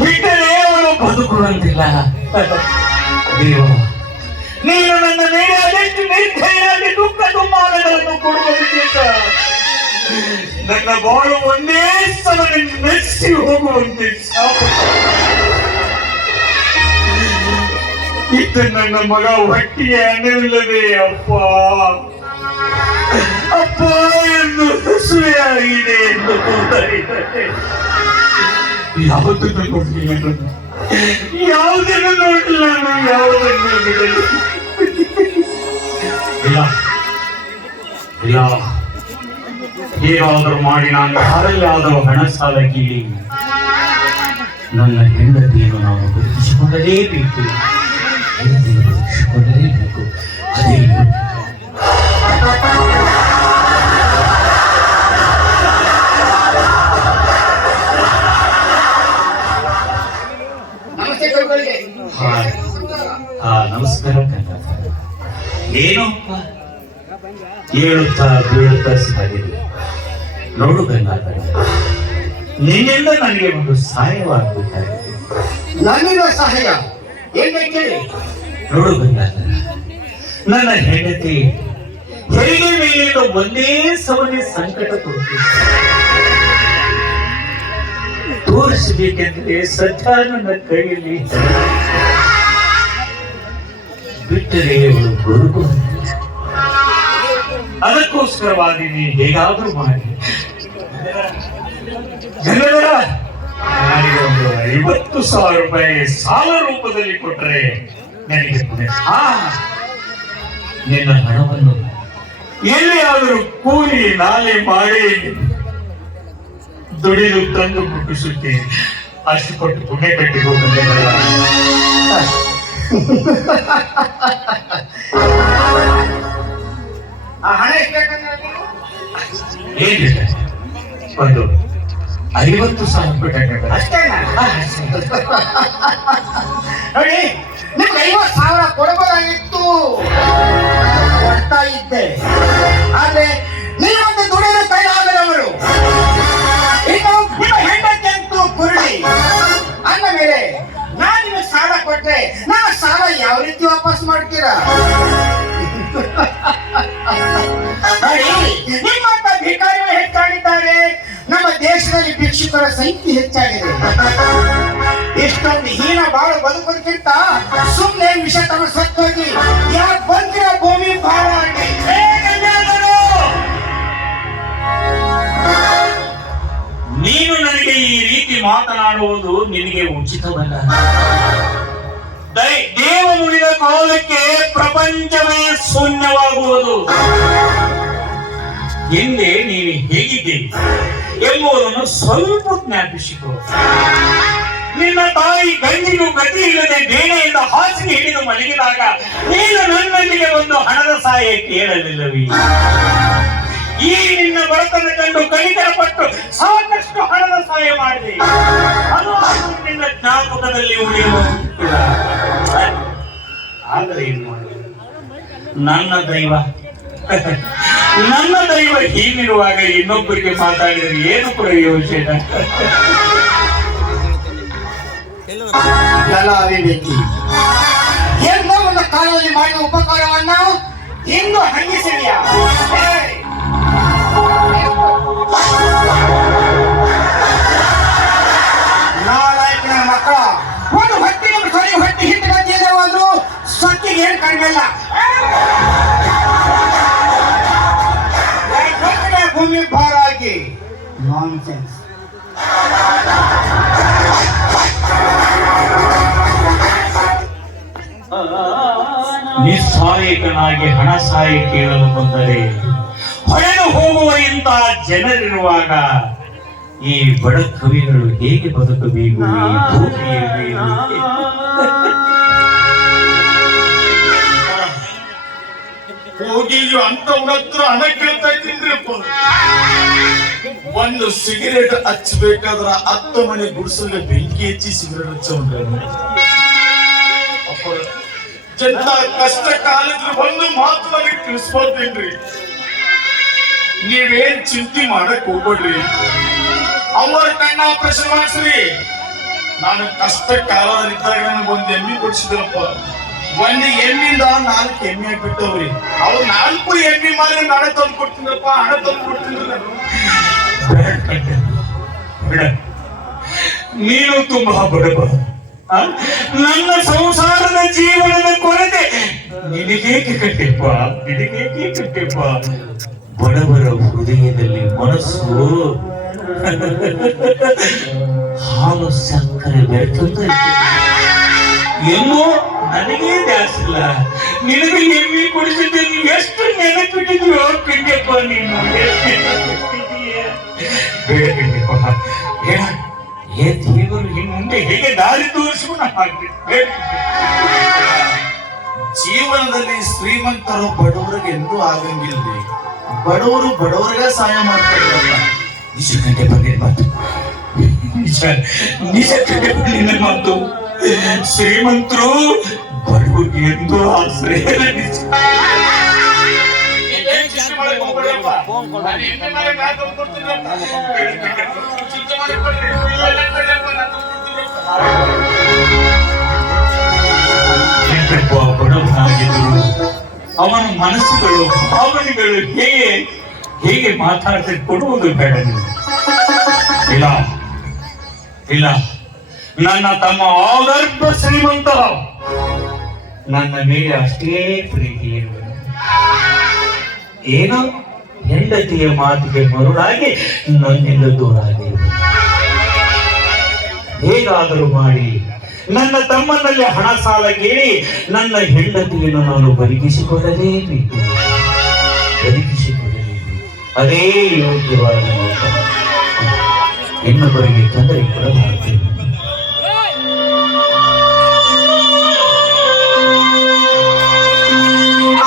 ಬಿಟ್ಟರೆ ಅವಳು ಬದುಕುವಂತಿಲ್ಲ. ದೇವ, ನೀನು ನನ್ನ ಮೇಲೆ ಅದೆಷ್ಟು ನಿರ್ಧರಿಯಾಗಿ ದುಃಖ ದುಮ್ಮಾನಗಳನ್ನು ಕೊಡುವಂತಿಲ್ಲ ನನ್ನ ಬಾಳು ಒಂದೇ ಸಲ ಮೆಚ್ಚಿ ಹೋಗುವಂತೆ ಇತ್ತು ನನ್ನ ಮಗ ಹೊಟ್ಟಿಗೆ ಅನ್ನವಿಲ್ಲದೆ ಅಪ್ಪ. ಅಪ್ಪ ಎಂದು ಹಸುವೆಯಾಗಿದೆ ಎಂದು ಕೂತಾಯಿದ್ದಾರೆ ಯಾವುದನ್ನು ನಾನು ಯಾವುದನ್ನು ನೋಡಲಿಲ್ಲ ನಾನು ಯಾವುದನ್ನು ಇಲ್ಲ. ಇಲ್ಲ. ಏನಾದರೂ ಮಾಡಿ ನಾನು ಯಾರಲ್ಲಾದರೂ ಹಣ ಸಾಲ ಕೀಳಿ ನನ್ನ ಹೆಂಡತಿಯನ್ನು ನಾವು ಗುರುತಿಸಿಕೊಳ್ಳಲೇಬೇಕು ಹೆಂಡತಿಯನ್ನು ಗುರುತಿಸಿಕೊಳ್ಳಲೇಬೇಕು ಅದೇ ಏನಪ್ಪ ಹೇಳುತ್ತಾ ಬೀಳುತ್ತಾ ಸಾಗಿದೆ. ನೋಡು ಗಂಗಾಧರ. ನಿನ್ನಿಂದ ನನಗೆ ಒಂದು ಸಹಾಯವಾಗಬೇಕಾಗಿದೆ. ನನ್ನಿಂದ ಸಹಾಯ? ಏನ್ ನೋಡು ಗಂಗಾಧರ. ನನ್ನ ಹೆಂಡತಿ ಹೆರಿಗೆ ಮೇಲಿನ ಒಂದೇ ಸವನೆ ಸಂಕಟ ಕೊಡುತ್ತೆ ತೋರಿಸಬೇಕೆಂದ್ರೆ ಸದ್ಯ ನನ್ನ ಕೈಯಲ್ಲಿ ಅವಳು ಬದುಕು ಅದಕ್ಕೋಸ್ಕರವಾಗಿ ನೀ ಹೇಗಾದರೂ ಮಾಡಿ. ನನಗೆ ಐವತ್ತು ಸಾವಿರ ರೂಪಾಯಿ ಸಾಲ ರೂಪದಲ್ಲಿ ಕೊಟ್ರೆ ನನಗೆ ನಿನ್ನ ಹಣವನ್ನು ಎಲ್ಲಿಯಾದರೂ ಕೂಲಿ ನಾಲೆ ಮಾಡಿ ದುಡಿದು ತಂದು ಮುಟ್ಟಿಸುತ್ತೇನೆ. ಅಷ್ಟು ಕೊಟ್ಟು ಪುಣ್ಯ ಕಟ್ಟಿ ಹೋಗಲ್ಲ ಆ ಹಣ? ಏನಿದೆ? ಒಂದು ಐವತ್ತು ಸಾವಿರ ರೂಪಾಯಿ ಅಷ್ಟೇನಾ? ನೋಡಿ ನಿಮ್ಗೆ ಐವತ್ತು ಸಾವಿರ ಕೊಡಬಹುದಾಗಿತ್ತು ಕೊಡ್ತಾ ಇದ್ದೆ. ಆದ್ರೆ ವಾಪಸ್ ನಿಮ್ಮಂತ ಭಿಕಾರಿಗಳು ಹೆಚ್ಚಾಗಿದ್ದಾರೆ ನಮ್ಮ ದೇಶದಲ್ಲಿ ಭಿಕ್ಷುಕರ ಸಂಖ್ಯೆ ಹೆಚ್ಚಾಗಿದೆ. ಇಷ್ಟೊಂದು ಹೀನ ಬಾಳು ಬದುಕೋದಕ್ಕಿಂತ ಸುಮ್ಮನೆ ವಿಷ ತಮ್ಮ ಸತ್ತೋಗಿ ಯಾಕೆ ಬಂದಿರ ಭೂಮಿ ಭಾರ! ನೀನು ನನಗೆ ಈ ರೀತಿ ಮಾತನಾಡುವುದು ನಿನಗೆ ಉಚಿತವಲ್ಲ. ದೈ- ದೇವ ನುಡಿದ ಕಾಲಕ್ಕೆ ಪ್ರಪಂಚವೇ ಶೂನ್ಯವಾಗುವುದು. ಹಿಂದೆ ನೀವು ಹೇಗಿದ್ದೀರಿ? ಎಂಬುದನ್ನು ಸ್ವಲ್ಪ ಜ್ಞಾಪಿಸಿಕೊ. ನಿನ್ನ ತಾಯಿ ಗಂಜಿಗೂ ಗತಿ ಇಲ್ಲದೆ ಬೇನೆಯಿಂದ ಹಾಸಿಗೆ ಹಿಡಿದು ಮಲಗಿದಾಗ ನೀನು ನನ್ನೊಂದಿಗೆ ಒಂದು ಹಣದ ಸಹಾಯ ಕೇಳಲಿಲ್ಲವೇ? ಈ ನಿನ್ನ ಬಡತನ ಕಂಡು ಕಣಿಕರ ಪಟ್ಟು ಸಾಕಷ್ಟು ಹಣದ ಸಹಾಯ ಮಾಡಿದೆ. ಅದು ನಿನ್ನ ಜ್ಞಾಪಕದಲ್ಲಿ ಉಳಿಯುವ ನನ್ನ ದೈವ. ನನ್ನ ದೈವ ಹೀಗಿರುವಾಗ ಇನ್ನೊಬ್ಬರಿಗೆ ಮಾತಾಡಿದರೆ ಏನು ಪ್ರಯೋಜನ? ಎಂದ ಒಂದು ಕಾಲದಲ್ಲಿ ಮಾಡಿದ ಉಪಕಾರವನ್ನ ಇನ್ನು ಹಂಗಿಸಿದೆಯಾ ಏನು ಕಡಿಮೆ ಇಲ್ಲ. ಭೂಮಿ ಭಾರ ಆಗಿ? ನಾನ್ಸೆನ್ಸ್ ನಿಸ್ಸಹಾಯಕನಾಗಿ ಹಣ ಸಹಾಯ ಕೇಳಲು ಬಂದರೆ ಹೊಳೆದು ಹೋಗುವ ಇಂತಹ ಜನರಿರುವಾಗ ಈ ಬಡ ಕವಿಗಳು ಹೇಗೆ ಬದುಕಬೇಕು? ಹೋಗಿ ಅಂತವ್ರ ಹತ್ರ ಹಣ ಕೇಳ್ತಾ ಇದ್ದೀನ್ರಿಪ್ಪ ಒಂದು ಸಿಗರೇಟ್ ಹಚ್ಚಬೇಕಾದ್ರ ಹತ್ತು ಮನೆ ಗುಡಿಸಲು ಬೆಂಕಿ ಹಚ್ಚಿ ಸಿಗರೇಟ್ ಹಚ್ಚೋನ್ರಿ ಜನ ಕಷ್ಟ ಕಾಲದಲ್ಲಿ ಒಂದು ಮಾತು ನನಗೆ ತಿಳಿಸ್ಕೊಳ್ತೇನ್ರಿ ನೀವೇನ್ ಚಿಂತೆ ಮಾಡಕ್ ಹೋಗ್ಬೇಡ್ರಿ. ಅವ್ರ ಕಣ್ಣ ಆಪರೇಷನ್ ಮಾಡಿಸ್ರಿ. ನಾನು ಕಷ್ಟ ಕಾಲದಲ್ಲಿದ್ದಾಗ ನನಗೆ ಒಂದು ಎಮ್ಮೆ ಕೊಡ್ಸಿದ್ರಪ್ಪ. ಒಂದು ಎಮ್ಮಿಂದ ನಾಲ್ಕು ಎಮ್ಮೆ ಆಗ್ಬಿಟ್ಟವ್ರಿ. ಅವ್ರು ನಾಲ್ಕು ಎಮ್ಮಿ ಮಾರಿ ಹಣ ತಂದು ಕೊಡ್ತೀನಪ್ಪ ಹಣ ತಂದು ಕೊಡ್ತೀನಿ ನಾನು ತುಂಬಾ ಬಡಬ ನನ್ನ ಸಂಸಾರದ ಜೀವನದ ಕೊರತೆ. ನಿನಗೇಕೆ ಕಟ್ಟಿಪ್ಪ? ನಿನಗೇಕೆ ಕಟ್ಟಿಪ್ಪ? ಬಡವರ ಹೃದಯದಲ್ಲಿ ಮನಸ್ಸು. ಹಾಲು ಸಕ್ಕರೆ ಬೆರೆತಂತ ಏನೋ ನನಗೇ ದಾಸಿಲ್ಲ. ನಿನಗೆ ಎಮ್ಮಿ ನೀವು ಎಷ್ಟು ನೆನಪಿಟ್ಟಿದ್ಯೋ ಕಿಂಡಪ್ಪ ನೀನು? ಬೇಡ ಕಿಂಡಪ್ಪ ಬೇಡ. ಏ ದೇವರು ಇನ್ನು ಮುಂದೆ ಹೇಗೆ ದಾರಿ ತೋರಿಸೋಣ ಹಾಗೆ. ಜೀವನದಲ್ಲಿ ಶ್ರೀಮಂತರು ಬಡವರಿಗೆ ಎಂದೂ ಆಗಂಗಿಲ್ರಿ ಬಡವರು ಬಡವರಿಗೆ ಸಹಾಯ ಮಾಡ್ತಾರಲ್ಲ ನಿಜ ಗಂಟೆ ಬಂದಿನ ಮಾತು. ನಿಜ ನಿಜ ಗಂಟೆ ಬಂದಿನ ಮಾತು. ಶ್ರೀಮಂತರು ಬಡವರಿಗೆ ಎಂದು ಆಸರೆ ಬಡವನಾಗಿದ್ದರು ಅವನ ಮನಸ್ಸುಗಳು ಭಾವನೆಗಳು ಹೇಗೆ ಹೇಗೆ ಮಾತಾಡ್ತಾ ಕೊಡುವುದು ಬೇಡ ನೀವು ಇಲ್ಲ ಇಲ್ಲ. ನನ್ನ ತಮ್ಮ ಆದರ್ಭ ಶ್ರೀಮಂತ ನನ್ನ ಮೇಲೆ ಅಷ್ಟೇ ಪ್ರೀತಿ ಏನು? ಹೆಂಡತಿಯ ಮಾತಿಗೆ ಮರುಳಾಗಿ ನನ್ನಿಂದ ದೂರ ಆಗಿರುವುದು ಹೇಗಾದರೂ ಮಾಡಿ ನನ್ನ ತಮ್ಮನಲ್ಲಿ ಹಣ ಸಾಲ ಕೇಳಿ ನನ್ನ ಹೆಂಡತಿಯನ್ನು ನಾನು ಬದುಕಿಸಿಕೊಳ್ಳಲೇಬೇಕು. ಬದುಕಿಸಿಕೊಳ್ಳಲೇಬೇಕು. ಅದೇ ಯೋಗ್ಯವಾದ. ಇನ್ನೊಬ್ಬರಿಗೆ ತೊಂದರೆ ಕೊಡಬಾರದು.